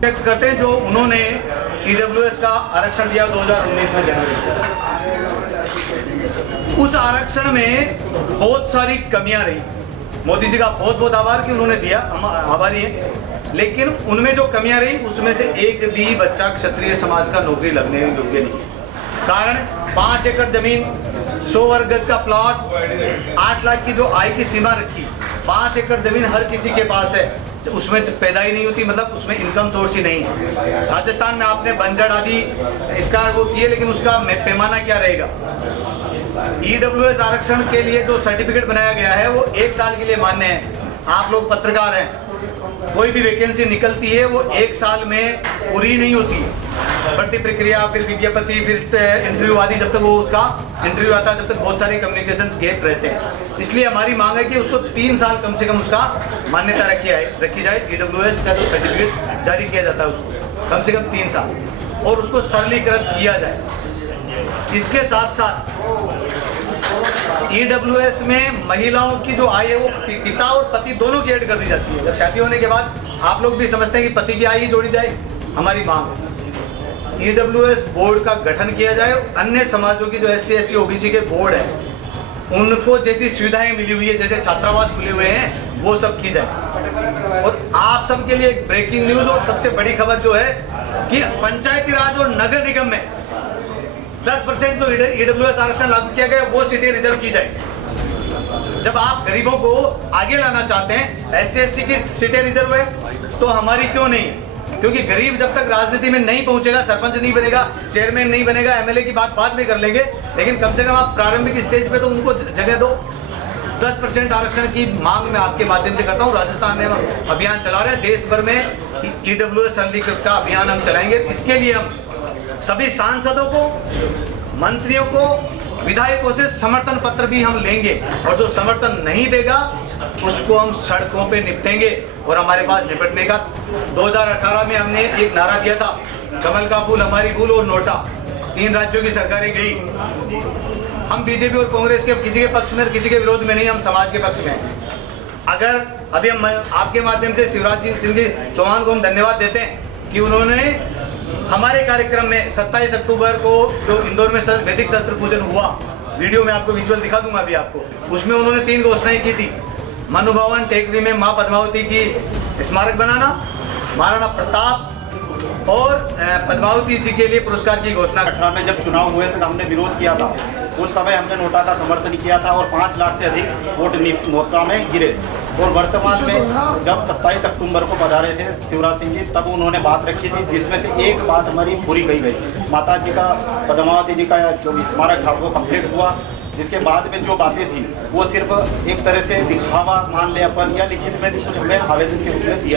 व्यक्त करते हैं जो उन्होंने ईडब्ल्यूएस का आरक्षण दिया 2019 में जनवरी में। उस आरक्षण में बहुत सारी कमियां रही। मोदी जी का बहुत बहुत आभार कि उन्होंने दिया, हम आभारी हैं। लेकिन उनमें जो कमियां रही उसमें से एक भी बच्चा क्षत्रिय समाज का नौकरी लगने योग्य नहीं है। कारण 5 एकड़ जमीन, 100 वर्ग गज का प्लॉट, 8 लाख की जो आय की सीमा रखी, 5 एकड़ जमीन हर किसी के पास है, उसमें पैदा ही नहीं होती, मतलब उसमें इनकम सोर्स ही नहीं है। राजस्थान में आपने बंजर आदि इसका वो किए, लेकिन उसका पैमाना क्या रहेगा? ईडब्ल्यूएस आरक्षण के लिए जो सर्टिफिकेट बनाया गया है वो 1 साल के लिए मान्य है। आप लोग पत्रकार हैं, कोई भी वैकेंसी निकलती है वो 1 साल में पूरी नहीं होती है। भर्ती प्रक्रिया, फिर विज्ञप्ति, फिर इंटरव्यू आदि, जब तक वो उसका इंटरव्यू आता है जब तक बहुत सारे कम्युनिकेशंस गैप रहते हैं। इसलिए हमारी मांग है कि उसको 3 साल कम से कम उसका मान्यता रखी जाए। ईडब्ल्यूएस का जो सर्टिफिकेट जारी किया जाता है उसको कम से कम 3 साल, और उसको सरलीकृत किया जाए। इसके साथ साथ ईडब्ल्यूएस में महिलाओं की जो आय है वो पिता और पति दोनों की ऐड कर दी जाती है। जब शादी होने के बाद आप लोग भी समझते हैं कि पति की आय ही जोड़ी जाए। हमारी मांग है ईडब्ल्यूएस बोर्ड का गठन किया जाए। अन्य समाजों की जो SC ST OBC के बोर्ड है उनको जैसी सुविधाएं मिली हुई है, जैसे छात्रावास खुले हुए हैं, वो सब की जाए। और आप सबके लिए एक ब्रेकिंग न्यूज और सबसे बड़ी खबर जो है कि पंचायती राज और नगर निगम में 10% जो ईडब्ल्यूएस आरक्षण लागू किया गया वो सीटें रिजर्व की जाए। जब आप गरीबों को आगे लाना चाहते हैं, SC ST की सीटें रिजर्व है तो हमारी क्यों नहीं है? क्योंकि गरीब जब तक राजनीति में नहीं पहुंचेगा, सरपंच नहीं बनेगा, चेयरमैन नहीं बनेगा, MLA की बात बाद में कर लेंगे, लेकिन कम से कम आप प्रारंभिक स्टेज पे तो उनको जगह दो। 10% आरक्षण की मांग मैं आपके माध्यम से करता हूँ। राजस्थान में हम अभियान चला रहे हैं, देश भर में ईडब्ल्यूएस सरलीकृत का अभियान हम चलाएंगे। इसके लिए हम सभी सांसदों को, मंत्रियों को, विधायकों से समर्थन पत्र भी हम लेंगे, और जो समर्थन नहीं देगा उसको हम सड़कों पे निपटेंगे। और हमारे पास निपटने का 2018 में हमने एक नारा दिया था, कमल का फूल हमारी भूल और नोटा। 3 राज्यों की सरकारें गई। हम बीजेपी और कांग्रेस के किसी के पक्ष में, किसी के विरोध में नहीं, हम समाज के पक्ष में हैं। अगर अभी हम आपके माध्यम से शिवराज सिंह जी चौहान को हम धन्यवाद देते हैं कि उन्होंने हमारे कार्यक्रम में 27 अक्टूबर को जो इंदौर में वैदिक शस्त्र पूजन हुआ, वीडियो में आपको विजुअल दिखा दूंगा अभी आपको, उसमें उन्होंने 3 घोषणाएं की थी। मनु भवन टेकरी में मां पद्मावती की स्मारक बनाना, महाराणा प्रताप और पद्मावती जी के लिए पुरस्कार की घोषणा। 18 में जब चुनाव हुए थे तो हमने विरोध किया था। उस समय हमने नोटा का समर्थन किया था और 5 लाख से अधिक वोट नोटा में गिरे। और वर्तमान में जब 27 अक्टूबर को पधारे थे शिवराज सिंह जी, तब उन्होंने बात रखी थी जिसमें से एक बात हमारी पूरी कही गई। माता जी का, पद्मावती जी का जो स्मारक था वो कंप्लीट हुआ। जिसके बाद में जो बातें थी वो सिर्फ एक तरह से दिखावा मान ले अपन, या लिखित में कुछ हमें आवेदन के रूप में दिया